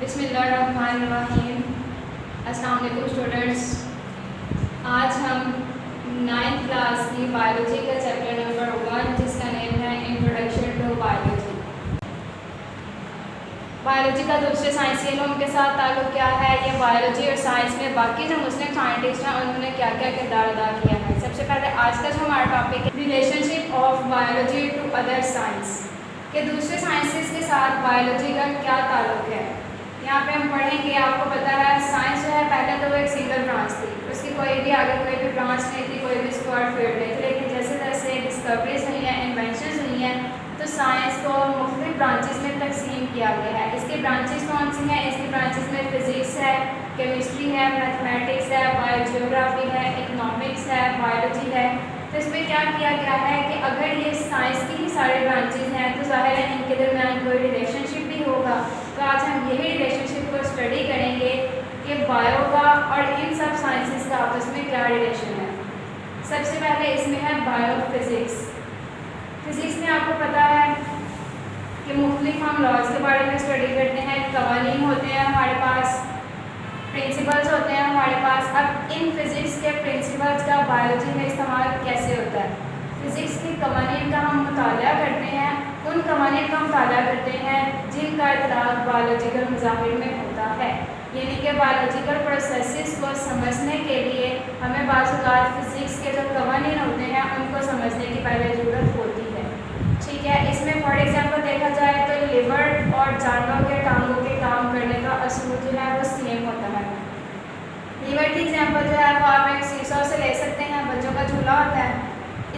बिस्मिल्लाहिर्रहमानिर्रहीम। अस्सलाम वालेकुम स्टूडेंट्स। आज हम 9th क्लास की बायोलॉजी का चैप्टर नंबर 1 जिसका नेम है इंट्रोडक्शन टू बायोलॉजी। बायोलॉजी का दूसरे साइंसी इल्म के साथ ताल्लुक़ क्या है, ये बायोलॉजी और साइंस में बाकी जो मुस्लिम साइंटिस्ट हैं उन्होंने क्या क्या किरदार अदा किया है। सबसे पहले आज का जो हमारा टॉपिक है relationship of biology to other science, के दूसरे साइंसेस के साथ बायोलॉजी का क्या ताल्लुक़ है। यहाँ पे हम पढ़ेंगे, आपको पता है साइंस जो है पहले तो वो एक सिंगल ब्रांच थी, उसकी कोई भी आगे कोई भी ब्रांच नहीं थी, कोई भी स्क्वायर फील्ड नहीं थी। लेकिन जैसे जैसे डिस्कवरीज हुई हैं, इन्वेंशंस हुई हैं, तो साइंस को मुख्तलिफ ब्रांचेस में तकसीम किया गया है। इसकी ब्रांचेस कौन सी हैं? इसकी ब्रांचेस में फिज़िक्स है, केमिस्ट्री है, मैथमेटिक्स है, बायोजियोग्राफी है, इकनॉमिक्स है, बायोलॉजी है। तो इसमें क्या किया गया है कि अगर ये साइंस की ही सारी ब्रांचेज हैं तो ज़ाहिर है इनके दरमियान कोई रिलेशनशिप भी होगा। तो आज हम यही रिलेशनशिप को स्टडी करेंगे कि बायो का और इन सब साइंसेस का आपस में क्या रिलेशन है। सबसे पहले इसमें है बायोफिज़िक्स। फिज़िक्स में आपको पता है कि मुख्तलिफ हम लॉज के बारे में स्टडी करते हैं, कवानीन होते हैं हमारे पास, प्रिंसिपल्स होते हैं हमारे पास। अब इन फिज़िक्स के प्रिंसिपल्स का बायोलॉजी में इस्तेमाल कैसे होता है? फिज़िक्स की कवानीन का हम मुताला करते हैं, उन कवानीन का मुताला करते हैं जिनका इतलाक़ बायोलॉजिकल मज़ाहिर में होता है। यानी कि बायोलॉजिकल प्रोसेसेस को समझने के लिए हमें बाज़ औक़ात फ़िज़िक्स के जो कवानीन होते हैं उनको समझने की पहले ज़रूरत होती है। ठीक है, इसमें फॉर एग्ज़ाम्पल देखा जाए तो लिवर और जानवरों के टांगों के काम करने का असूल जो है वो सेम होता है। लिवर की एग्जांपल जो है वो आप एक सीसॉ से ले सकते हैं, बच्चों का झूला होता है,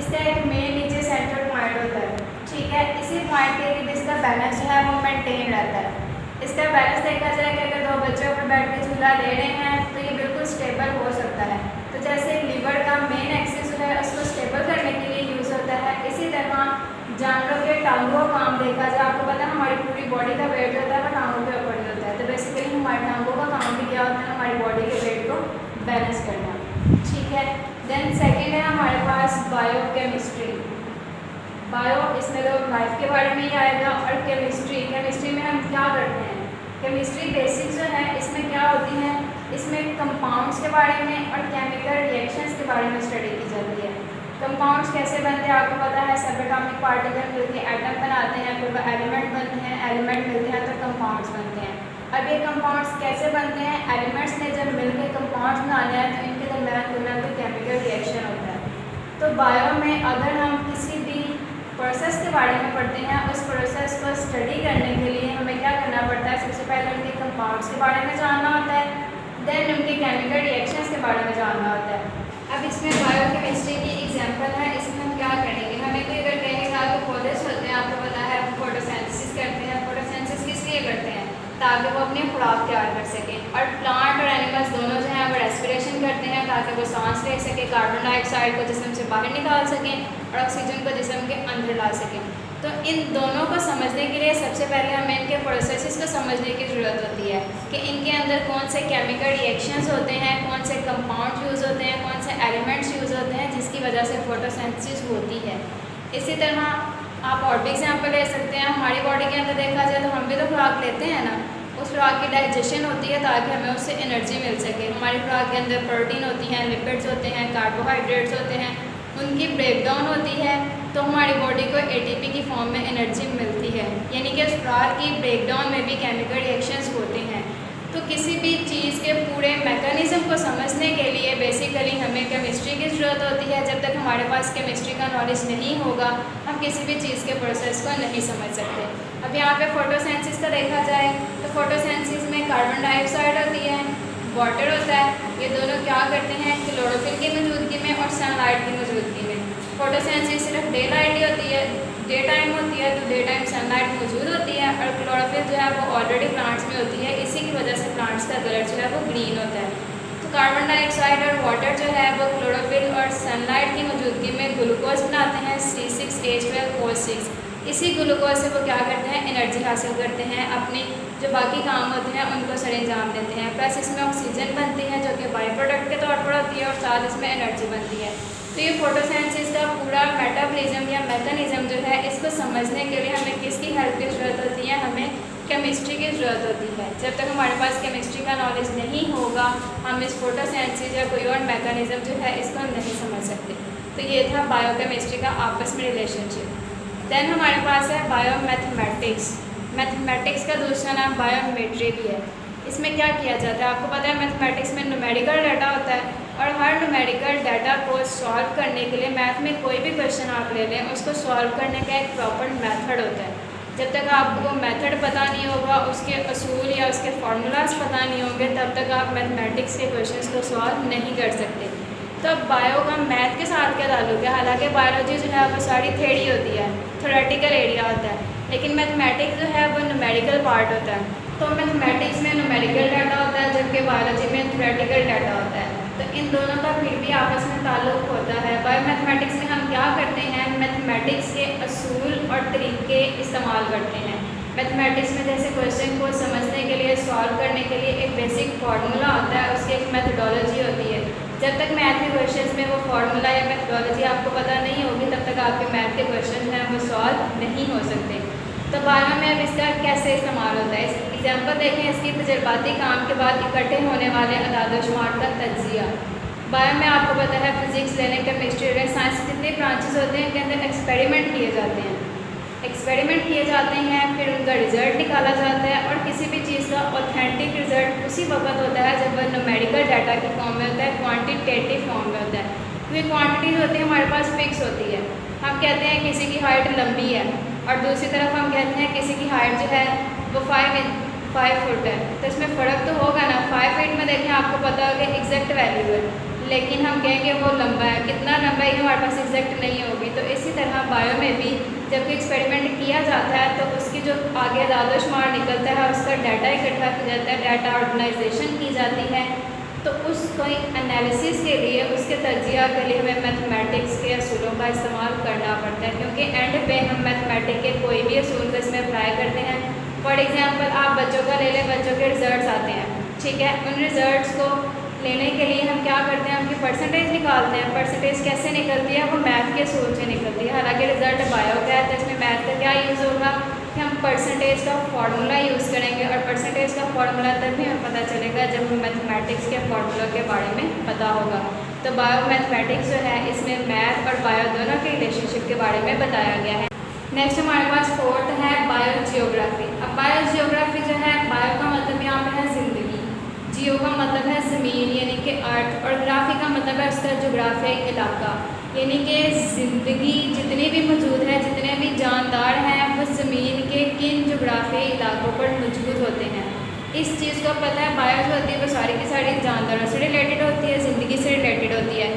इसका एक मेन नीचे सेंट्रल पॉइंट होता है। ठीक है, इसी पॉइंट के लिए इसका बैलेंस जो है वो मेंटेन रहता है। इसका बैलेंस देखा जाए कि अगर दो बच्चों पर बैठ के झूला ले रहे हैं तो ये बिल्कुल स्टेबल हो सकता है। तो जैसे लिवर का मेन एक्सिस जो है उसको स्टेबल करने के लिए यूज़ होता है, इसी तरह जानवरों के टांगों का काम देखा जाए, आपको पता है हमारी पूरी बॉडी का वेट जो होता है वो टांगों के ऊपर ही होता है। तो बेसिकली हमारे टांगों का काम भी क्या होता है? हमारी बॉडी के वेट को बैलेंस करना। ठीक है, देन सेकेंड है हमारे पास बायोकेमिस्ट्री। बायो इसमें तो लाइफ के बारे में ही आएगा, और केमिस्ट्री में हम क्या करते हैं? केमिस्ट्री बेसिक जो है इसमें क्या होती है, इसमें कंपाउंड्स के बारे में और केमिकल रिएक्शंस के बारे में स्टडी की जाती है। कंपाउंड्स कैसे बनते हैं आपको पता है, सब एटॉमिक पार्टिकल मिलके एटम बनाते हैं, फिर वो एलिमेंट बनते हैं, एलिमेंट मिलते हैं तो कंपाउंड्स बनते हैं। अब ये कंपाउंड्स कैसे बनते हैं? एलिमेंट्स ने जब मिलकर कंपाउंड्स बनाने हैं तो इनके दरमियान कोई ना कोई केमिकल रिएक्शन होता है। तो बायो में अगर हम किसी भी प्रोसेस के बारे में पढ़ते हैं, उस प्रोसेस को स्टडी करने के लिए हमें क्या करना पड़ता है? सबसे पहले उनके कंपाउंड्स के बारे में जानना होता है, देन उनके केमिकल रिएक्शंस के बारे में जानना होता है। अब इसमें बायोकेमिस्ट्री की एग्जांपल है, इसमें हम क्या करेंगे? हमें कोई अगर कहेगा तो पौधे होते हैं, आपको पता है फोटोसिंथेसिस करते हैं। फोटोसिंथेसिस किस लिए करते हैं? ताकि वो अपने खुराक तैयार कर सकें। और प्लांट और एनिमल्स दोनों जो हैं वो रेस्पिरेशन करते हैं ताकि वो सांस ले सकें, कार्बन डाइऑक्साइड को जिस्म से बाहर निकाल सकें और ऑक्सीजन को जिस्म के अंदर ला सकें। तो इन दोनों को समझने के लिए सबसे पहले हमें इनके प्रोसेसेस को समझने की ज़रूरत होती है कि इनके अंदर कौन से केमिकल रिएक्शंस होते हैं, कौन से कंपाउंड यूज़ होते हैं, कौन से एलिमेंट्स यूज़ होते हैं जिसकी वजह से फोटोसिंथेसिस होती है। इसी तरह आप और भी एग्जाम्पल ले सकते हैं। हमारी बॉडी के अंदर देखा जाए तो हम भी तो खुराक लेते हैं ना, उस खुराक की डाइजेशन होती है ताकि हमें उससे एनर्जी मिल सके। हमारी खुराक के अंदर प्रोटीन होती हैं, लिपिड्स होते हैं, कार्बोहाइड्रेट्स होते हैं, उनकी ब्रेकडाउन होती है तो हमारी बॉडी को एटीपी की फॉर्म में एनर्जी मिलती है। यानी कि उस खुराक की ब्रेकडाउन में भी केमिकल रिएक्शंस होते हैं। तो किसी भी चीज़ के पूरे मैकेनिज़्म को समझने के लिए बेसिकली हमें केमिस्ट्री की ज़रूरत होती है। जब तक हमारे पास केमिस्ट्री का नॉलेज नहीं होगा हम किसी भी चीज़ के प्रोसेस को नहीं समझ सकते। अब यहाँ पे फोटोसिंथेसिस का देखा जाए तो फोटोसिंथेसिस में कार्बन डाइऑक्साइड होती है, वाटर होता है, ये दोनों क्या करते हैं? क्लोरोफिल की मौजूदगी में और सनलाइट की मौजूदगी में। फोटोसिंथेसिस सिर्फ डे लाइट ही होती है, डे टाइम होती है, तो डे टाइम सनलाइट मौजूद होती है, और क्लोरोफिल जो है वो ऑलरेडी प्लांट्स में होती है, इसी की वजह से प्लांट्स का कलर जो है वो ग्रीन होता है। तो कार्बन डाइऑक्साइड और वाटर जो है वो क्लोरोफिल और सनलाइट की मौजूदगी में ग्लूकोज बनाते हैं, C6H12O6। इसी ग्लूकोज से वो क्या करते हैं? एनर्जी हासिल करते हैं, अपनी जो बाकी काम होते हैं उनको सर अंजाम देते हैं। प्लस इसमें ऑक्सीजन बनती है जो कि बाई प्रोडक्ट के तौर पर होती है, और साथ इसमें एनर्जी बनती है। तो ये फोटोसिंथेसिस का पूरा मेटाबॉलिज्म या मैकेनिज़्म जो है, इसको समझने के लिए हमें किसकी हेल्प की ज़रूरत होती है? हमें केमिस्ट्री की ज़रूरत होती है। जब तक हमारे पास केमिस्ट्री का नॉलेज नहीं होगा हम इस फोटोसिंथेसिस या कोई और मैकेनिज़्म जो है इसको हम नहीं समझ सकते। तो ये था बायोकेमिस्ट्री का आपस में रिलेशनशिप। देन हमारे पास है बायोमैथमेटिक्स। मैथमेटिक्स का दूसरा नाम बायोमेट्री भी है। इसमें क्या किया जाता है आपको पता है, मैथमेटिक्स में न्यूमेरिकल डाटा होता है और हर न्यूमेरिकल डाटा को सॉल्व करने के लिए मैथ में कोई भी क्वेश्चन आप ले लें उसको सॉल्व करने का एक प्रॉपर मेथड होता है। जब तक आपको मेथड पता नहीं होगा, उसके असूल या उसके फार्मूलाज पता नहीं होंगे, तब तक आप मैथमेटिक्स के क्वेश्चंस को सॉल्व नहीं कर सकते। तो बायो का मैथ के साथ क्या ताल्लुक है? हालांकि बायोलॉजी जो है वो सारी थ्योरी होती है, थ्योरेटिकल एरिया होता है, लेकिन मैथमेटिक्स जो है वो न्यूमेरिकल पार्ट होता है। तो मैथमेटिक्स में न्यूमेरिकल डाटा होता है जबकि बायोलॉजी में थ्योरेटिकल डाटा होता है। तो इन दोनों का फिर भी आपस में ताल्लुक होता है। बायोमैथमेटिक्स में हम क्या करते हैं, मैथमेटिक्स के असूल और तरीके इस्तेमाल करते हैं। मैथमेटिक्स में जैसे क्वेश्चन को समझने के लिए, सॉल्व करने के लिए एक बेसिक फार्मूला होता है, उसकी एक मेथडोलॉजी होती है। जब तक मैथ के क्वेश्चंस में वो फार्मूला या मेथडोलॉजी आपको पता नहीं होगी तब तक आपके मैथ के क्वेश्चन हैं वो सॉल्व नहीं हो सकते। तो बायो में अब इसका कैसे इस्तेमाल होता है, एग्जाम्पल देखें इसकी। तजर्बाती काम के बाद इकट्ठे होने वाले अदाद-ओ-शुमार का तज्जिया। बायो में आपको पता है फिजिक्स ले लें, केमिस्ट्री ले लें, साइंस जितने ब्रांचेस होते हैं उनके अंदर एक्सपेरिमेंट किए जाते हैं। एक्सपेरिमेंट किए जाते हैं, फिर उनका रिज़ल्ट निकाला जाता है और किसी भी चीज़ का ऑथेंटिक रिज़ल्ट उसी वक्त होता है जब वह न्यूमेरिकल डाटा की फॉर्म में होता है, क्वांटिटेटिव फॉर्म में होता है। क्योंकि क्वांटिटी होती है हमारे पास फिक्स होती है। हम कहते हैं किसी की हाइट लंबी है और दूसरी तरफ हम कहते हैं किसी की हाइट जो है वो 5 फुट है, तो इसमें फ़र्क तो होगा ना। 5 फीट में देखें आपको पता होगा एग्जैक्ट वैल्यू है, लेकिन हम कहेंगे वो लंबा है, कितना लंबा है हमारे पास एग्जैक्ट नहीं होगी। तो इसी तरह बायो में भी जब एक्सपेरिमेंट किया जाता है तो उसकी जो आगे अदाद-ओ-शुमार निकलता है उसका डाटा इकट्ठा किया जाता है, डाटा ऑर्गेनाइजेशन की जाती है। तो उसको एनालिसिस के लिए, उसके तज्जिया के लिए हमें मैथमेटिक्स के असूलों का इस्तेमाल करना पड़ता है, क्योंकि एंड पे हम मैथमेटिक्स के कोई भी असूल को इसमें अप्लाई करते हैं। फॉर एग्जांपल आप बच्चों का ले लें, बच्चों के रिजल्ट्स आते हैं, ठीक है। उन रिज़ल्ट्स को लेने के लिए हम क्या करते हैं, उनकी परसेंटेज निकालते हैं। परसेंटेज कैसे निकलती है, वो मैथ के असूल से निकलती है। हालांकि रिज़ल्ट बायो का है तो इसमें मैथ का क्या यूज़ होगा कि हम परसेंटेज का फार्मूला यूज़ करेंगे, और परसेंटेज का फार्मूला तब भी हमें पता चलेगा जब हमें मैथमेटिक्स के फार्मूला के बारे में पता होगा। तो बायो मैथमेटिक्स जो है इसमें मैथ और बायो दोनों के रिलेशनशिप के बारे में बताया गया है। नेक्स्ट हमारे पास फोर्थ है बायो जियोग्राफी। अब बायो जियोग्राफी जो है, बायो का मतलब यहाँ पे है ज़िंदगी, जियो का मतलब है ज़मीन यानी कि अर्थ, और ग्राफी का मतलब है उसका जोग्राफिक इलाका, यानी कि ज़िंदगी जितनी भी मौजूद है, जितने भी जानदार हैं वो ज़मीन के किन जोग्राफी इलाकों पर मौजूद होते हैं। इस चीज़ को पता है, बायो जो होती है वो सारी की सारी जानदारों से रिलेटेड होती है, ज़िंदगी से रिलेटेड होती है।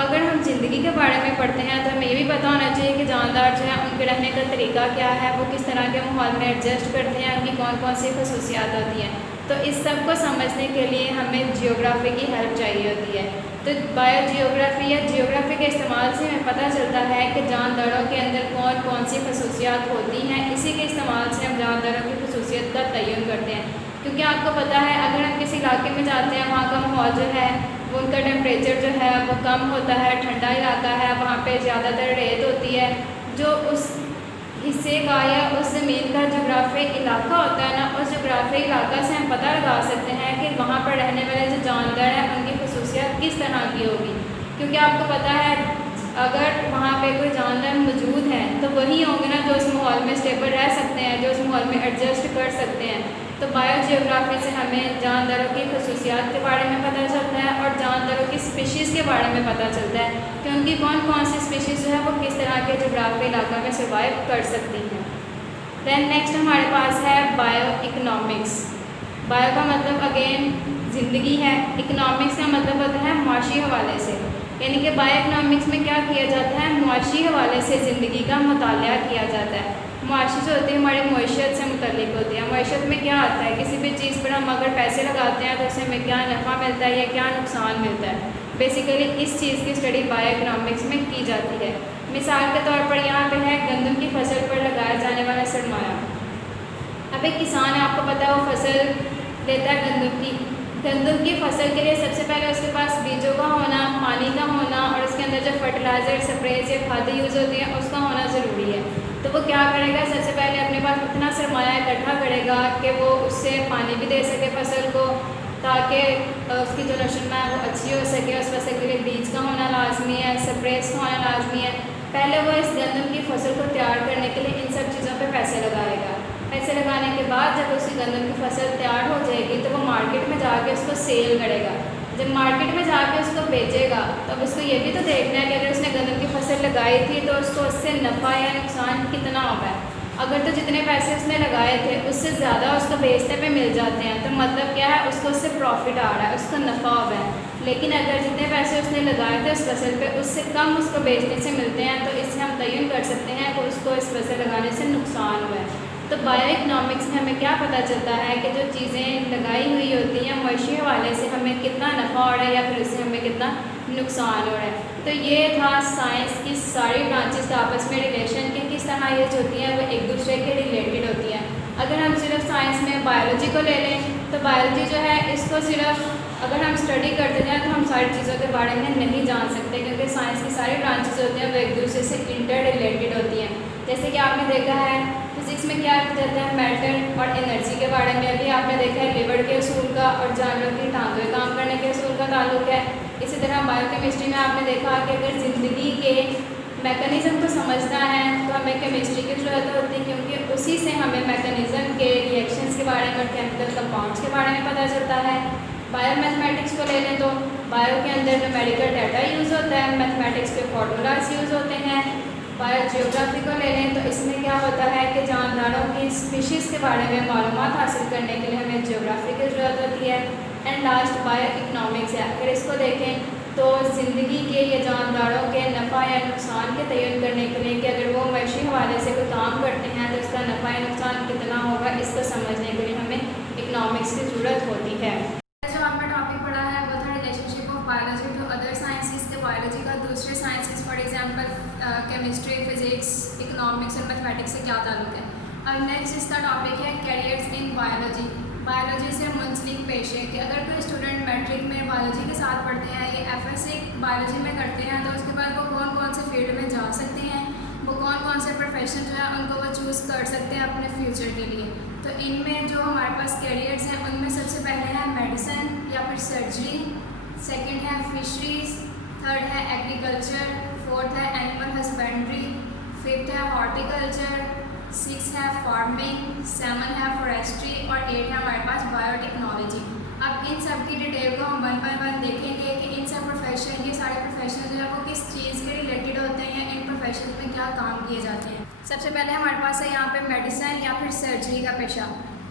अगर हम ज़िंदगी के बारे में पढ़ते हैं तो हमें ये भी पता होना चाहिए कि जानदार जो है उनके रहने का तरीका क्या है, वो किस तरह के माहौल में एडजस्ट करते हैं, उनकी कौन कौन सी खसूसियात होती हैं। तो इस सब को समझने के लिए हमें जियोग्राफी की हेल्प चाहिए होती है। तो बायो जियोग्राफी या जियोग्राफी के इस्तेमाल से हमें पता चलता है कि जानदारों के अंदर कौन कौन सी खसूसियात होती हैं। इसी के इस्तेमाल से हम जानदारों की खसूसियत का तयन करते हैं, क्योंकि आपको पता है अगर हम किसी इलाके में जाते हैं वहाँ का माहौल जो है वो, उनका टेम्परेचर जो है वो कम होता है, ठंडा इलाका है, वहाँ पे ज़्यादातर रेत होती है। जो उस हिस्से का या उस ज़मीन का जोग्राफिक इलाका होता है ना, उस जोग्राफिक इलाका से हम पता लगा सकते हैं कि वहाँ पर रहने वाले जो जानवर हैं उनकी खसूसियत किस तरह की होगी। क्योंकि आपको पता है अगर वहाँ पे कोई जानवर मौजूद है तो वही होंगे ना जो उस माहौल में स्टेबल रह सकते हैं, जो उस माहौल में एडजस्ट कर सकते हैं। तो बायो जियोग्राफी से हमें जानदारों की खसूसियात के बारे में पता चलता है और जानदारों की स्पीशीज़ के बारे में पता चलता है कि उनकी कौन कौन सी स्पीशीज़ जो है वो किस तरह के जोग्राफी इलाका में सर्वाइव कर सकती हैं। दैन नेक्स्ट हमारे पास है बायो इकनॉमिक्स। बायो का मतलब अगेन ज़िंदगी है, इकनॉमिक्स का मतलब होता है मुआशी हवाले से, यानी कि बायो इकनॉमिक्स में क्या किया जाता है, मुआशी हवाले से ज़िंदगी का मुताला किया जाता है। मुआशी जो होती है हमारी मईशत से मुतल्लिक होती है। मईशत में क्या आता है, किसी भी चीज़ पर हम अगर पैसे लगाते हैं तो उससे हमें क्या नफ़ा मिलता है या क्या नुकसान मिलता है। बेसिकली इस चीज़ की स्टडी बायो इकनॉमिक्स में की जाती है। मिसाल के तौर पर यहाँ पे है गंदम की फसल पर लगाया जाने वाला सरमाया। अब एक किसान है, आपको पता है वो फसल लेता है गंदम की फसल के लिए सबसे पहले उसके पास बीजों का होना, पानी का होना और उसके अंदर जो फर्टिलाइज़र, स्प्रेज या खादें यूज़ होती हैं उसका होना ज़रूरी है। तो वो क्या करेगा, सबसे पहले अपने पास इतना सरमाया इकट्ठा करेगा कि वो उससे पानी भी दे सके फसल को, ताकि उसकी जो नशोनुमा है वो अच्छी हो सके। उस फसल के लिए बीज का होना लाजमी है, स्प्रेस का होना लाजमी है। पहले वो इस गंदम की फसल को तैयार करने के लिए इन सब चीज़ों पे पैसे लगाएगा। पैसे लगाने के बाद जब उसकी गंदम की फसल तैयार हो जाएगी तो वो मार्केट में जाके उसको सेल करेगा। जब मार्केट में जाके उसको बेचेगा तब उसको ये भी तो देखना है कि अगर उसने गंदम की फसल लगाई थी तो उसको उससे नफ़ा या नुकसान कितना होगा। अगर तो जितने पैसे उसने लगाए थे उससे ज़्यादा उसको बेचने पे मिल जाते हैं तो मतलब क्या है, उसको उससे प्रॉफिट आ रहा है, उसको नफ़ा हो रहा है। लेकिन अगर जितने पैसे उसने लगाए थे उस फसल पे उससे कम उसको बेचने से मिलते हैं तो इससे हम तयन कर सकते हैं कि उसको इस फसल लगाने से नुकसान हुआ है। तो बायो इकनॉमिक्स में हमें क्या पता चलता है कि जो चीज़ें लगाई हुई होती हैं मवेशी हवाले से हमें कितना नफ़ा हो रहा है या फिर उससे हमें कितना नुकसान हो रहा है। तो ये था साइंस की सारी ब्रांचेस का आपस में रिलेशन कि किस तरह ये जो होती हैं वो एक दूसरे के रिलेटेड होती हैं। अगर हम सिर्फ साइंस में बायोलॉजी को ले लें तो बायोलॉजी जो है इसको सिर्फ अगर हम स्टडी करते जाएँ तो हम सारी चीज़ों के बारे में नहीं जान सकते, क्योंकि साइंस की सारी ब्रांचेस होती हैं वो एक दूसरे से इंटर रिलेटेड होती हैं। जैसे कि आपने देखा है फिज़िक्स में क्या कहते हैं मैटर और एनर्जी के बारे में, अभी आपने देखा है लिवर के असूल का और जानवरों की टांगों में काम करने के असूल का ताल्लुक है। इसी तरह बायोकेमिस्ट्री में आपने देखा कि अगर ज़िंदगी के मैकेनिज़्म को समझना है तो हमें केमिस्ट्री की ज़रूरत होती है, क्योंकि उसी से हमें मैकेनिज़्म के रिएक्शंस के बारे में और केमिकल कंपाउंड्स के बारे में पता चलता है। बायो मैथमेटिक्स को ले लें तो बायो के अंदर न्यूमेरिकल डाटा यूज़ होता है, मैथमेटिक्स के फार्मूलाज यूज़ होते हैं। बायो जियोग्राफी को ले लें तो इसमें क्या होता है कि जानदारों की स्पीशीज़ के बारे में मालूमात हासिल करने के लिए हमें जियोग्राफी की ज़रूरत होती है। एंड लास्ट बायो इकनॉमिक्स है। अगर इसको देखें तो ज़िंदगी के या जानदारों के नफ़ा या नुकसान के तयन करने के लिए कि अगर वो मवेशी हवाले से कोई काम करते हैं तो इसका नफ़ा या नुकसान कितना होगा, इसको समझने के लिए हमें इकनॉमिक्स की ज़रूरत होती है। जो आपने टॉपिक पढ़ा है वो था relationship of biology to other sciences के बायोलॉजी का दूसरे sciences for example chemistry, physics, economics और मैथमेटिक्स से क्या ताल्लुक है। अब नेक्स्ट इसका टॉपिक है कैरियर्स इन बायोलॉजी। बायोलॉजी से मुंसलिक पेशे कि अगर कोई स्टूडेंट मैट्रिक में बायोलॉजी के साथ पढ़ते हैं या एफएससी बायोलॉजी में करते हैं तो उसके बाद वो कौन कौन से फील्ड में जा सकते हैं, वो कौन कौन से प्रोफेशन जो है उनको वो चूज़ कर सकते हैं अपने फ्यूचर के लिए। तो इनमें जो हमारे पास कैरियर्स हैं उनमें सबसे पहले है मेडिसिन या फिर सर्जरी, सेकंड है फिशरीज, थर्ड है एग्रीकल्चर, फोर्थ है एनिमल हस्बेंड्री, फिफ्थ है हॉर्टिकल्चर, सिक्स है फार्मिंग, सेवन है फॉरेस्ट्री और एट है हमारे पास बायोटेक्नोलॉजी। अब इन सब की डिटेल को हम वन बाय वन देखेंगे कि इन सब प्रोफेशन, ये सारे प्रोफेशन जो है वो किस चीज़ के रिलेटेड होते हैं या इन प्रोफेशन में क्या काम किए जाते हैं। सबसे पहले हमारे पास है यहाँ पे मेडिसिन या फिर सर्जरी का पेशा।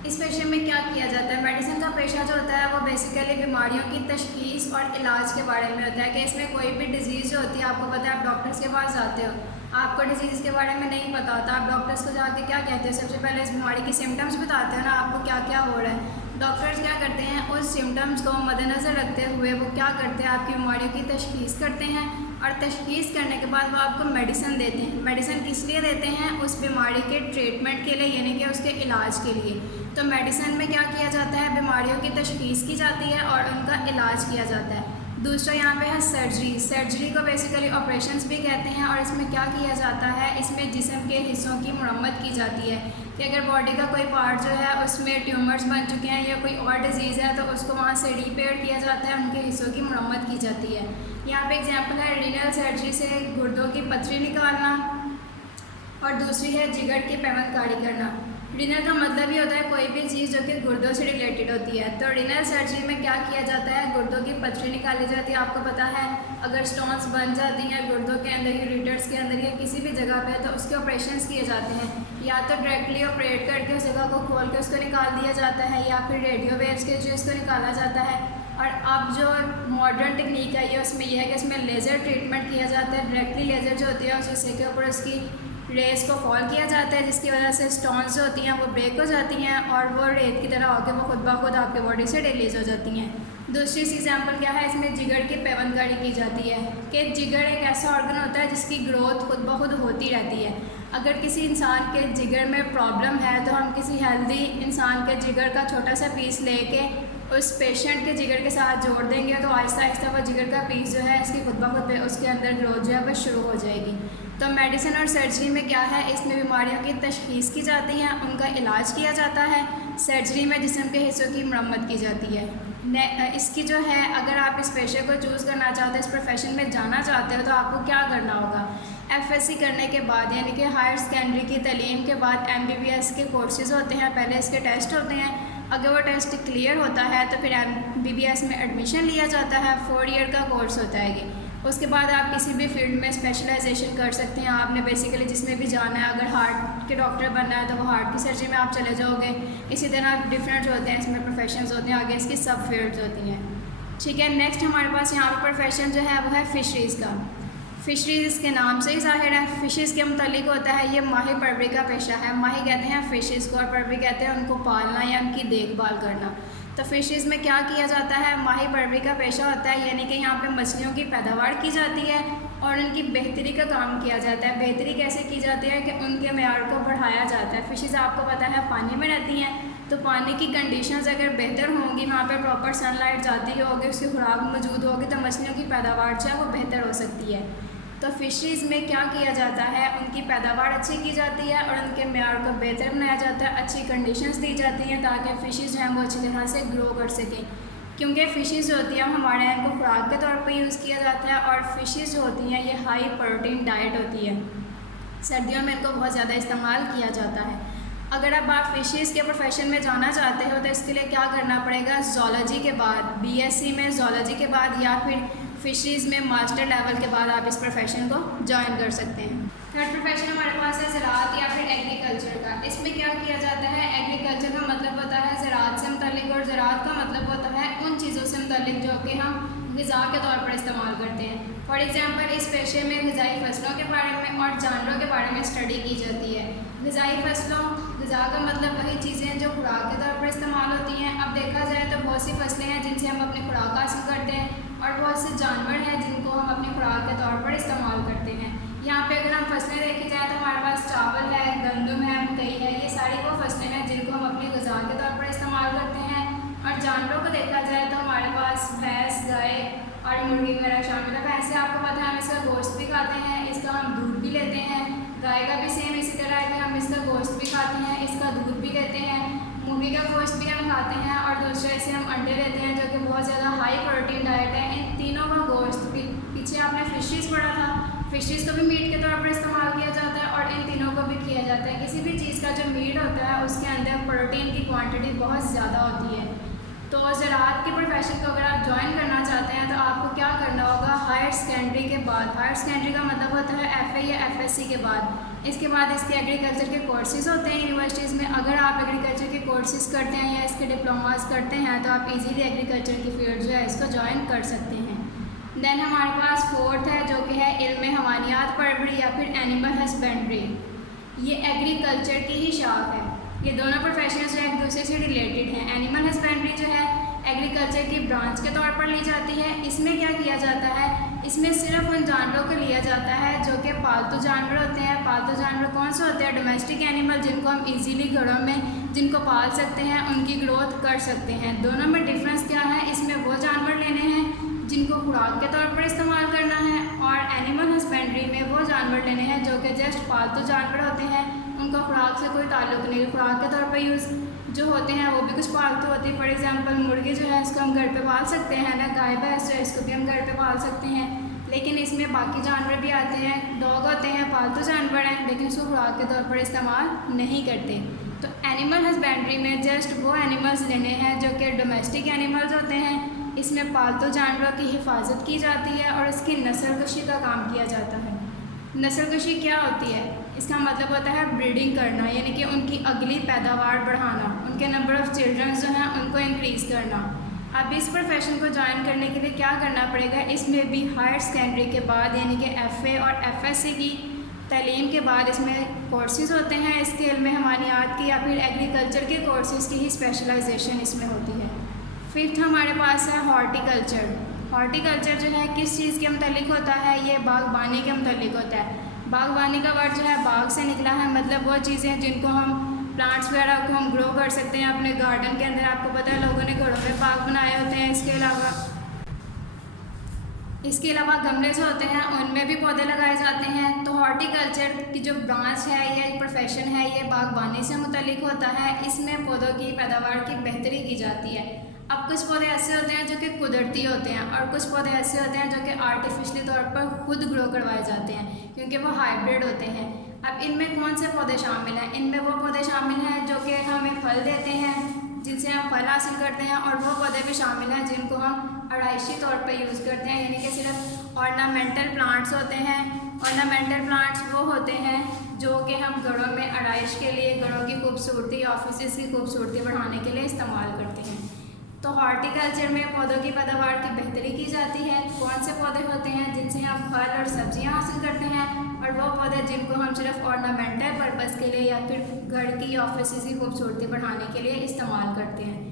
इस पेशे में क्या किया जाता है, मेडिसिन का पेशा जो होता है वो बेसिकली बीमारियों की तशखीस और इलाज के बारे में होता है कि इसमें कोई भी डिजीज़ जो होती है, आपको पता है आप डॉक्टर्स के पास जाते हो, आपको डिजीज़ के बारे में नहीं पता होता, आप डॉक्टर्स को जाके क्या कहते हैं, सबसे पहले इस बीमारी की सिम्टम्स बताते हैं ना आपको क्या क्या हो रहा है। डॉक्टर्स क्या करते हैं, उस सिम्टम्स को मद्देनज़र रखते हुए वो क्या करते हैं, आपकी बीमारियों की तशखीस करते हैं और तशखीस करने के बाद वो आपको मेडिसिन देते हैं। मेडिसिन किस लिए देते हैं, उस बीमारी के ट्रीटमेंट के लिए, यानी कि उसके इलाज के लिए। तो मेडिसिन में क्या किया जाता है, बीमारियों की तशखीस की जाती है और उनका इलाज किया जाता है। दूसरा यहाँ पे है सर्जरी। सर्जरी को बेसिकली ऑपरेशंस भी कहते हैं और इसमें क्या किया जाता है, इसमें जिस्म के हिस्सों की मरम्मत की जाती है कि अगर बॉडी का कोई पार्ट जो है उसमें ट्यूमर्स बन चुके हैं या कोई और डिजीज़ है तो उसको वहाँ से रिपेयर किया जाता है, उनके हिस्सों की मरम्मत की जाती है। यहाँ पे एग्जांपल है रीनल सर्जरी से गुर्दों की पथरी निकालना और दूसरी है जिगर की पैवंदकारी करना। रीनल का मतलब ही होता है कोई भी चीज़ जो कि गुर्दों से रिलेटेड होती है। तो रीनल सर्जरी में क्या किया जाता है, गुर्दों की पथरी निकाली जाती है। आपको पता है अगर स्टोन्स बन जाती हैं गुर्दों के अंदर, यूरेटर्स के अंदर या किसी भी जगह पे, तो उसके ऑपरेशंस किए जाते हैं। या तो डायरेक्टली ऑपरेट करके उस जगह को खोल के उसको निकाल दिया जाता है या फिर रेडियो वेव्स के जो इसको निकाला जाता है। और अब जो मॉडर्न टेक्निक है ये उसमें यह है कि इसमें लेज़र ट्रीटमेंट किया जाता है। डायरेक्टली लेज़र जो होती है उस हिस्से के ऊपर उसकी रेस को फॉल किया जाता है, जिसकी वजह से स्टोन्स जो होती हैं वो ब्रेक हो जाती हैं और वो रेत की तरह होकर वो खुद ब खुद आपके बॉडी से रिलीज हो जाती हैं। दूसरी एग्जांपल क्या है, इसमें जिगर की पैवंदकारी की जाती है कि जिगर एक ऐसा ऑर्गन होता है जिसकी ग्रोथ खुद ब खुद होती रहती है। अगर किसी इंसान के जिगर में प्रॉब्लम है तो हम किसी हेल्दी इंसान के जिगर का छोटा सा पीस लेके उस पेशेंट के जिगर के साथ जोड़ देंगे तो आहिस्ता आहिस्ता वो जिगर का पीस जो है इसकी खुद ब खुद उसके अंदर ग्रोथ जो है वो शुरू हो जाएगी। तो मेडिसिन और सर्जरी में क्या है, इसमें बीमारियों की तशख़ीस की जाती है, उनका इलाज किया जाता है। सर्जरी में जिस्म के हिस्सों की मरम्मत की जाती है। इसकी जो है, अगर आप इस पेशे को चूज़ करना चाहते हो, इस प्रोफेशन में जाना चाहते हो, तो आपको क्या करना होगा। FSC करने के बाद यानी कि हायर सेकेंडरी की तलीम के बाद MBBS के कोर्सेज़ होते हैं, पहले इसके टेस्ट होते हैं। अगर वो टेस्ट क्लियर होता है तो फिर MBBS में एडमिशन लिया जाता है। 4 ईयर का कोर्स होता है ये। उसके बाद आप किसी भी फील्ड में स्पेशलाइजेशन कर सकते हैं। आपने बेसिकली जिसमें भी जाना है, अगर हार्ट के डॉक्टर बनना है तो वो हार्ट की सर्जरी में आप चले जाओगे। इसी तरह डिफरेंट होते हैं, इसमें प्रोफेशंस होते हैं, आगे इसकी सब फील्ड्स होती हैं। ठीक है, नेक्स्ट हमारे पास यहाँ पर प्रोफेशन जो है वो है फ़िशरीज़ का। फ़िशरीज़ इसके नाम से ही ज़ाहिर है, फ़िशेज़ के मुतालिक होता है। ये माही परवरी का पेशा है। माही कहते हैं फ़िशेज़ को और परवरी कहते हैं उनको पालना या उनकी देखभाल करना। तो फ़िशरीज़ में क्या किया जाता है, माही परवरी का पेशा होता है, यानी कि यहाँ पे मछलियों की पैदावार की जाती है और उनकी बेहतरी का काम किया जाता है। बेहतरी कैसे की जाती है कि उनके मेयार को बढ़ाया जाता है। फ़िशेज़ आपको पता है पानी में रहती हैं, तो पानी की कंडीशंस अगर बेहतर होंगी, वहाँ पे प्रॉपर सनलाइट जाती होगी, उसकी खुराक मौजूद होगी, तो मछलियों की पैदावार जो है वो बेहतर हो सकती है। तो फ़िशरीज़ में क्या किया जाता है, उनकी पैदावार अच्छी की जाती है और उनके मेयार को बेहतर बनाया जाता है, अच्छी कंडीशंस दी जाती हैं ताकि फ़िशेज़ जो हैं वो अच्छी तरह से ग्रो कर सकें। क्योंकि फ़िशेज़ जो होती हैं हमारे यहाँ इनको खुराक के तौर पर यूज़ किया जाता है और फ़िशेज़ जो होती हैं ये हाई प्रोटीन डाइट होती है। सर्दियों में इनको बहुत ज़्यादा इस्तेमाल किया जाता है। अगर अब आप फ़िशरीज़ के प्रोफेशन में जाना चाहते हो तो इसके लिए क्या करना पड़ेगा, ज़ूलॉजी के बाद, BSc में ज़ूलॉजी के बाद या फिर फ़िशरीज़ में मास्टर लेवल के बाद आप इस प्रोफेशन को ज्वाइन कर सकते हैं। थर्ड प्रोफेशन हमारे पास है ज़राअत या फिर एग्रीकल्चर का। इसमें क्या किया जाता है, एग्रीकल्चर का मतलब होता है ज़राअत से मुतल्लिक और ज़राअत का मतलब होता है उन चीज़ों से मुतल्लिक जो कि हम ग़िज़ा के तौर पर इस्तेमाल करते हैं। फॉर एग्ज़ाम्पल इस पेशे में ग़िज़ाई फ़सलों के बारे में और जानवरों के बारे में स्टडी की जाती है। ग़िज़ाई फ़सलों, ग़िज़ा का मतलब वही चीज़ें जो खुराक के तौर पर इस्तेमाल होती हैं। अब देखा जाए तो बहुत सी फसलें हैं जिनसे हम अपनी खुराक हासिल करते हैं और बहुत से जानवर हैं जिनको हम अपनी खुराक के तौर पर इस्तेमाल करते हैं। यहाँ पे अगर हम फसलें देखी जाए तो हमारे पास चावल है, गंदम है, मकई है, ये सारी वो फसलें हैं जिनको हम अपनी ग़िज़ा के तौर पर इस्तेमाल करते हैं। और जानवरों को देखा जाए तो हमारे पास भैंस, गाय और मुर्गी वगैरह शामिल है। भैंस से आपको पता है हम इसका गोश्त भी खाते हैं, इसका हम दूध भी लेते हैं। गाय का भी सेम इसी तरह है कि हम इसका गोश्त भी खाते हैं, इसका दूध भी लेते हैं। मुर्गी का गोश्त भी हम खाते हैं और दूसरे इसे हम अंडे लेते हैं, जो कि बहुत ज़्यादा हाई प्रोटीन डाइट है। इन तीनों का गोश्त भी, पीछे आपने फ़िशरीज़ पढ़ा था, फ़िशरीज़ को भी मीट के तौर पर इस्तेमाल किया जाता है और इन तीनों को भी किया जाता है। किसी भी चीज़ का जो मीट होता है उसके अंदर प्रोटीन की क्वांटिटी बहुत ज़्यादा होती है। तो ज़राअत के प्रोफेशन को अगर आप ज्वाइन करना चाहते हैं तो आपको क्या करना होगा, हायर सेकेंडरी के बाद, हायर सेकेंडरी का मतलब होता है FA या FSc के बाद, इसके बाद इसके एग्रीकल्चर के कोर्सेज़ होते हैं यूनिवर्सिटीज़ में। अगर आप एग्रीकल्चर के कोर्सेज़ करते हैं या इसके डिप्लोमास करते हैं तो आप इजीली एग्रीकल्चर की फील्ड जो है इसको ज्वाइन कर सकते हैं। देन हमारे पास फोर्थ है जो कि है इल्म हवानियात परवरी या फिर एनिमल हस्बेंड्री। ये एग्रीकल्चर की ही शाख है। ये दोनों प्रोफेशंस जो एक दूसरे से रिलेटेड हैं। एनिमल हस्बेंड्री जो है एग्रीकल्चर की ब्रांच के तौर पर ली जाती है। इसमें क्या किया जाता है, इसमें सिर्फ उन जानवरों को लिया जाता है जो कि पालतू जानवर होते हैं। पालतू जानवर कौन से होते हैं, डोमेस्टिक एनिमल, जिनको हम इजीली घरों में जिनको पाल सकते हैं, उनकी ग्रोथ कर सकते हैं। दोनों में डिफरेंस क्या है, इसमें वो जानवर लेने हैं जिनको खुराक के तौर पर इस्तेमाल करना है और एनिमल हस्बेंड्री में वो जानवर लेने हैं जो कि जस्ट पालतू जानवर होते हैं, उनका खुराक से कोई ताल्लुक़ नहीं। खुराक के तौर पर यूज़ जो होते हैं वो भी कुछ पालतू होती है। फॉर एग्जांपल मुर्गी जो है इसको हम घर पे पाल सकते हैं ना, गाय भैंस जो है इसको भी हम घर पे पाल सकते हैं। लेकिन इसमें बाकी जानवर भी आते हैं, डॉग होते हैं, पालतू जानवर हैं, लेकिन उसको खुराक के तौर पर इस्तेमाल नहीं करते। तो एनिमल हस्बेंड्री में जस्ट वो एनिमल्स लेने हैं जो कि डोमेस्टिक एनिमल्स होते हैं। इसमें पालतू जानवरों की हिफाजत की जाती है और इसकी नस्लकशी का काम किया जाता है। नस्लकशी क्या होती है, इसका मतलब होता है ब्रीडिंग करना, यानी कि उनकी अगली पैदावार बढ़ाना, उनके नंबर ऑफ़ चिल्ड्रन जो हैं उनको इंक्रीज़ करना। अब इस प्रोफेशन को ज्वाइन करने के लिए क्या करना पड़ेगा, इसमें भी हायर सेकेंडरी के बाद यानी कि FA और FSc की तालीम के बाद इसमें कोर्सेज़ होते हैं। इसके इल्म हवानियात की या फिर एग्रीकल्चर के कोर्सेज़ की ही स्पेशलाइजेशन इसमें होती है। फिफ्थ हमारे पास है हॉर्टिकल्चर। हॉर्टिकल्चर जो है किस चीज़ के मुतल्लिक होता है, ये बागबानी के मुतल्लिक होता है। बागबानी का वर्ड जो है बाग से निकला है, मतलब वो चीज़ें जिनको हम प्लांट्स वगैरह को हम ग्रो कर सकते हैं अपने गार्डन के अंदर। आपको पता है लोगों ने घरों में बाग बनाए होते हैं। इसके अलावा इसके अलावा गमले जो होते हैं उनमें भी पौधे लगाए जाते हैं। तो हॉर्टिकल्चर की जो ब्रांच है, ये प्रोफेशन है, ये बागबानी से मुतल्लिक होता है। इसमें पौधों की पैदावार की बेहतरी की जाती है। अब कुछ पौधे ऐसे होते हैं जो कि कुदरती होते हैं और कुछ पौधे ऐसे होते हैं जो कि आर्टिफिशियली तौर पर खुद ग्रो करवाए जाते हैं, क्योंकि वो हाइब्रिड होते हैं। अब इनमें कौन से पौधे शामिल हैं? इनमें वो पौधे शामिल हैं जो कि हमें फल देते हैं, जिनसे हम फल हासिल करते हैं, और वो पौधे भी शामिल हैं जिनको हम आराइशी तौर पर यूज़ करते हैं, यानी कि सिर्फ ऑर्नामेंटल प्लांट्स होते हैं। ऑर्नामेंटल प्लांट्स वो होते हैं जो कि हम घरों में आराइश के लिए, घरों की खूबसूरती, ऑफिस की खूबसूरती बढ़ाने के लिए इस्तेमाल करते हैं। तो हॉर्टिकल्चर में पौधों की पैदावार की बेहतरी की जाती है। कौन से पौधे होते हैं जिनसे हम फल और सब्जियां हासिल करते हैं, और वो पौधे जिनको हम सिर्फ ऑर्नामेंटल पर्पज़ के लिए या फिर घर की, ऑफिस की खूबसूरती बढ़ाने के लिए इस्तेमाल करते हैं।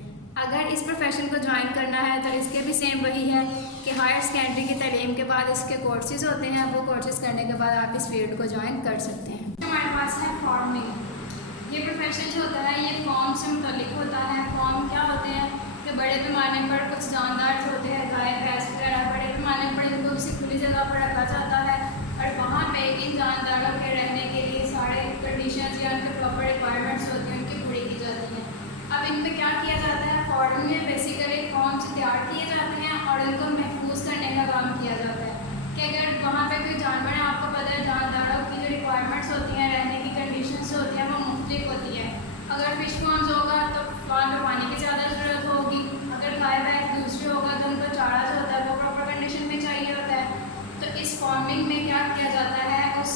अगर इस प्रोफेशन को ज्वाइन करना है तो इसके भी सेम वही है कि हायर सेकेंडरी की तालीम के बाद इसके कोर्सेज होते हैं। वो कोर्सेज करने के बाद आप इस फील्ड को ज्वाइन कर सकते हैं। हमारे पास है फार्मिंग। ये प्रोफेशन जो होता है ये फॉर्म से मुतल्लिक होता है। फॉर्म क्या होते हैं कि बड़े पैमाने पर कुछ जानदार जो होते हैं, गाय, भैंस वगैरह, बड़े पैमाने पर इनको किसी खुली जगह पर रखा जाता है और वहाँ पे इन जानदारों के रहने के लिए सारे कंडीशंस या उनके प्रॉपर रिक्वायरमेंट्स होती हैं, उनकी पूरी की जाती हैं। अब इनमें क्या किया जाता है, फार्मिंग में बेसिकली फॉर्म्स तैयार किए जाते हैं और इनको महफूज करने का काम किया जाता है कि अगर वहाँ पे कोई जानवर है, आपको पता है जानदारों की जो रिक्वायरमेंट्स होती हैं, रहने की कंडीशंस होती हैं, वो मुख्तलिफ होती है। अगर फिश फार्म्स होगा तो फार्म में पानी की ज़्यादा ज़रूरत होगी। अगर गाय भैंस दूसरी होगा तो उनको चारा जो होता है वो प्रॉपर कंडीशन में चाहिए होता है। तो इस फार्मिंग में क्या किया जाता है, उस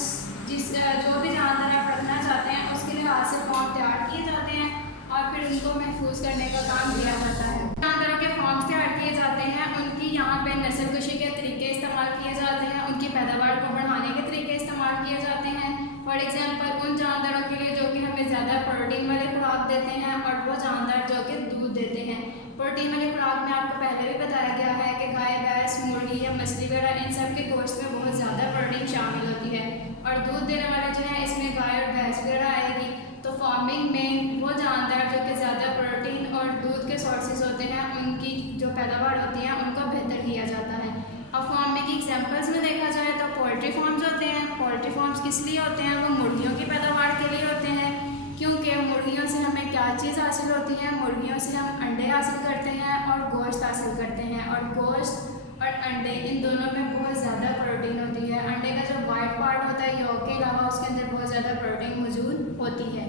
जो भी जानवर आप रखना चाहते हैं उसके लिहाज से फॉर्म तैयार किए जाते हैं और फिर उनको महफूज करने का काम किया जाता है। जानवरों के फॉर्म्स तैयार किए जाते हैं, उनकी यहाँ पे नस्लकुशी के तरीके इस्तेमाल किए जाते हैं, उनकी पैदावार को बढ़ाने के तरीके इस्तेमाल किए जाते हैं। फॉर एग्जांपल उन जानवरों के लिए जो कि हमें ज़्यादा प्रोटीन वाले खुराक देते हैं और वो जानवर जो कि दूध देते हैं। प्रोटीन वाली खुराक में आपको पहले भी बताया गया है कि गाय, भैंस, मुर्गी या मछली वगैरह इन सब के गोश्त में बहुत ज़्यादा प्रोटीन शामिल होती है, और दूध देने वाले जो है इसमें गाय और भैंस वगैरह आएगी। तो फार्मिंग में वो जानवर जो कि ज़्यादा प्रोटीन और दूध के सोर्सेज होते हैं, उनकी जो पैदावार होती है उनको बेहतर किया जाता है। अब फार्मिंग की एग्जांपल्स में देखा जाए तो पोल्ट्री फार्म्स होते हैं। पोल्ट्री फार्म्स किस लिए होते हैं? वो मुर्गियों की पैदावार के लिए होते हैं, क्योंकि मुर्गियों से हमें क्या चीज़ हासिल होती है? मुर्गियों से हम अंडे हासिल करते हैं और गोश्त हासिल करते हैं, और गोश्त और अंडे इन दोनों में बहुत ज़्यादा प्रोटीन होती है। अंडे का जो वाइट पार्ट होता है योग के अलावा उसके अंदर बहुत ज़्यादा प्रोटीन मौजूद होती है।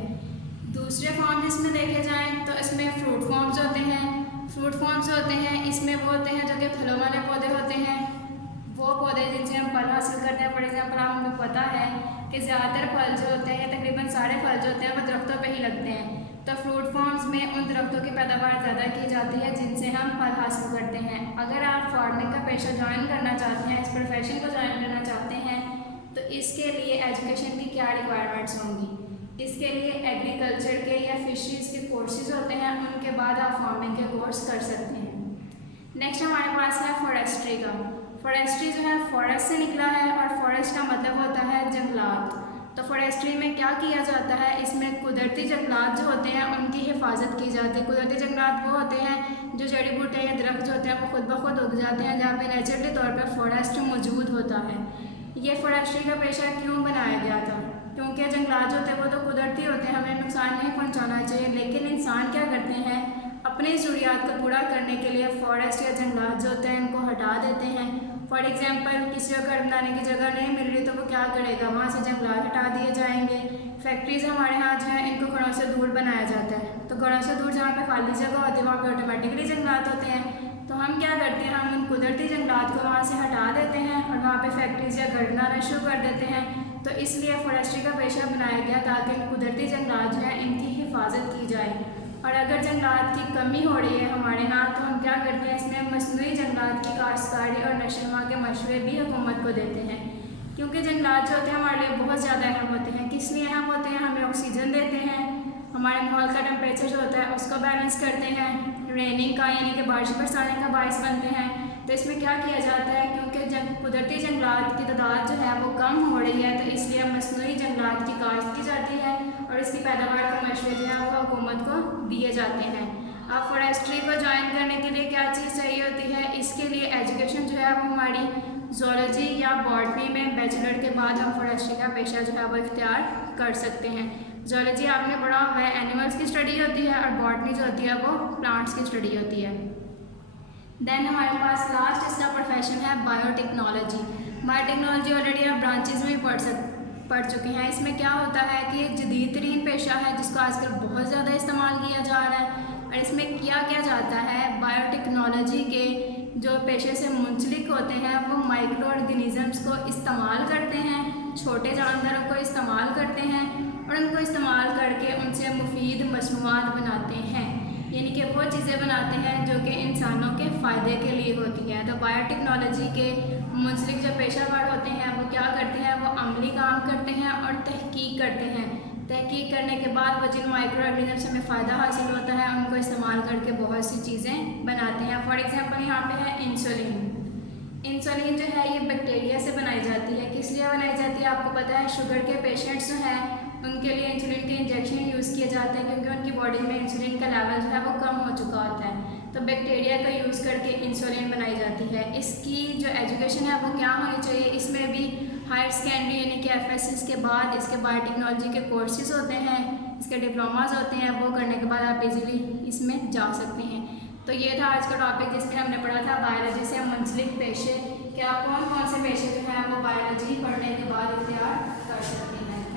दूसरे फॉर्म जिसमें देखे जाएँ तो इसमें फ्रूट फॉर्म्स होते हैं। फ्रूट फॉर्म्स होते हैं, इसमें वो होते हैं जो कि फलों वाले पौधे होते हैं, वो पौधे जिनसे हम फल हासिल करते हैं। फॉर एग्जांपल हमें पता है कि ज़्यादातर फल जो होते हैं, तकरीबन सारे फल जो होते हैं वो दरख्तों पे ही लगते हैं। तो फ्रूट फॉर्म्स में उन दरख्तों की पैदावार ज़्यादा की जाती है जिनसे हम फल हासिल करते हैं। अगर आप फार्मिंग का पेशा ज्वाइन करना चाहते हैं, इस प्रोफेशन को ज्वाइन करना चाहते हैं, तो इसके लिए एजुकेशन की क्या रिक्वायरमेंट्स होंगी? इसके लिए एग्रीकल्चर के या फिशरीज़ के कोर्सेज होते हैं, उनके बाद आप फार्मिंग के कोर्स कर सकते हैं। नेक्स्ट हमारे पास है फॉरेस्ट्री का। फॉरेस्ट्री जो है फॉरेस्ट से निकला है, और फॉरेस्ट का मतलब होता है जंगलात। तो फॉरेस्ट्री में क्या किया जाता है, इसमें कुदरती जंगलात जो होते हैं उनकी हिफाजत की जाती है। कुदरती जंगलात वो होते हैं जो जड़ी बूटे या दरख्त जो होते हैं वो खुद ब खुद उग जाते हैं, जहाँ पे नेचुरली तौर पर फॉरेस्ट मौजूद होता है। ये फॉरेस्ट्री का पेशा क्यों बनाया गया था? क्योंकि जंगलात जो होते हैं वो तो कुदरती होते हैं, हमें नुकसान नहीं पहुँचाना चाहिए, लेकिन इंसान क्या करते हैं, अपनी ज़रूरियात को पूरा करने के लिए फॉरेस्ट या जंगलात जो होते हैं इनको हटा देते हैं। फॉर एग्जांपल किसी को घर बनाने की जगह नहीं मिल रही तो वो क्या करेगा, वहाँ से जंगलात हटा दिए जाएंगे। फैक्ट्रीज हमारे यहाँ जो है इनको घरों से दूर बनाया जाता है, तो घरों से दूर जहाँ पे खाली जगह होती है वहाँ पे ऑटोमेटिकली जंगलात होते हैं। तो हम क्या करते हैं, हम उन कुदरती जंगलात को वहाँ से हटा देते हैं और वहाँ पे फैक्ट्रीज या घर बनाना शुरू कर देते हैं। तो इसलिए फॉरेस्ट्री का पेशा बनाया गया ताकि कुदरती जंगलात जो है इनकी हिफाजत की जाए। और अगर जंगलात की कमी हो रही है हमारे यहाँ, तो हम क्या करते हैं, इसमें मसनूई जंगलात की काश्तकारी और नशोनुमा के मशवरे भी हुकूमत को देते हैं, क्योंकि जंगलात जो होते हैं हमारे लिए बहुत ज़्यादा अहम होते हैं। किस लिए अहम होते हैं? हमें ऑक्सीजन देते हैं, हमारे माहौल का टेम्परेचर जो होता है उसको बैलेंस करते हैं, रेनिंग का यानी कि बारिश बरसाने का बायस बनते हैं। तो इसमें क्या किया जाता है, क्योंकि कुदरती जंगलात की तादाद जो है वो कम हो रही है, तो इसलिए मसनूई जंगलात की काश्त की जाती है और इसकी पैदावार के मशवरे जो है वो हुकूमत को दिए जाते हैं। अब फॉरेस्ट्री को ज्वाइन करने के लिए क्या चीज़ चाहिए होती है, इसके लिए एजुकेशन जो है वो हमारी ज़ूलॉजी या बॉटनी में बैचलर के बाद हम फॉरेस्ट्री का पेशा जो है वो इख्तियार कर सकते हैं। ज़ूलॉजी आपने पढ़ा हुआ है एनिमल्स की स्टडी होती है और बॉटनी जो होती है वो प्लांट्स की स्टडी होती है। देन हमारे पास लास्ट इसका प्रोफेशन है बायोटेक्नोलॉजी। बायोटेक्नोलॉजी ऑलरेडी आप ब्रांचेज में भी पढ़ चुके हैं। इसमें क्या होता है कि जदीद तरीन पेशा है जिसको आजकल बहुत ज़्यादा इस्तेमाल किया जा रहा है और इसमें क्या जाता है, बायोटेक्नोलॉजी के जो पेशे से मुंसलिक होते हैं वो माइक्रो ऑर्गेनिज़म्स को इस्तेमाल करते हैं, छोटे जानवरों को इस्तेमाल करते हैं और उनको इस्तेमाल करके उनसे मुफीद मसनूआत बनाते हैं, यानी कि वो चीज़ें बनाते हैं जो कि इंसानों के फ़ायदे के लिए होती हैं। तो बायोटेक्नोलॉजी के मुंसलिक जो पेशा वर होते हैं वो क्या करते हैं, वो अमली काम करते हैं और तहकीक करते हैं। तहकीक करने के बाद वो जिन माइक्रो ऑर्गेनिज्म से हमें फ़ायदा हासिल होता है उनको इस्तेमाल करके बहुत सी चीज़ें बनाते हैं। फॉर एग्ज़ाम्पल यहाँ पे है इंसुलिन। इंसुलिन जो है ये बैक्टीरिया से बनाई जाती है। किस लिए बनाई जाती है आपको पता है, शुगर के पेशेंट्स जो हैं उनके लिए इंसुलिन के इंजेक्शन यूज़ किए जाते हैं क्योंकि उनकी बॉडी में इंसुलिन का लेवल जो है वो कम हो चुका होता है। तो बैक्टीरिया का यूज़ करके इंसुलिन बनाई जाती है। इसकी जो एजुकेशन है वो क्या होनी चाहिए, इसमें भी हायर सेकेंडरी यानी कि FSC के बाद इसके बायोटेक्नोलॉजी के कोर्सेज होते हैं, इसके डिप्लोमास होते हैं, वो करने के बाद आप इजीली इसमें जा सकते हैं। तो ये था आज का टॉपिक जिसमें हमने पढ़ा था बायोलॉजी से मुंसलिक पेशे, क्या कौन कौन से पेशे जो हैं वो बायोलॉजी पढ़ने के बाद इख्तियार कर सकते हैं।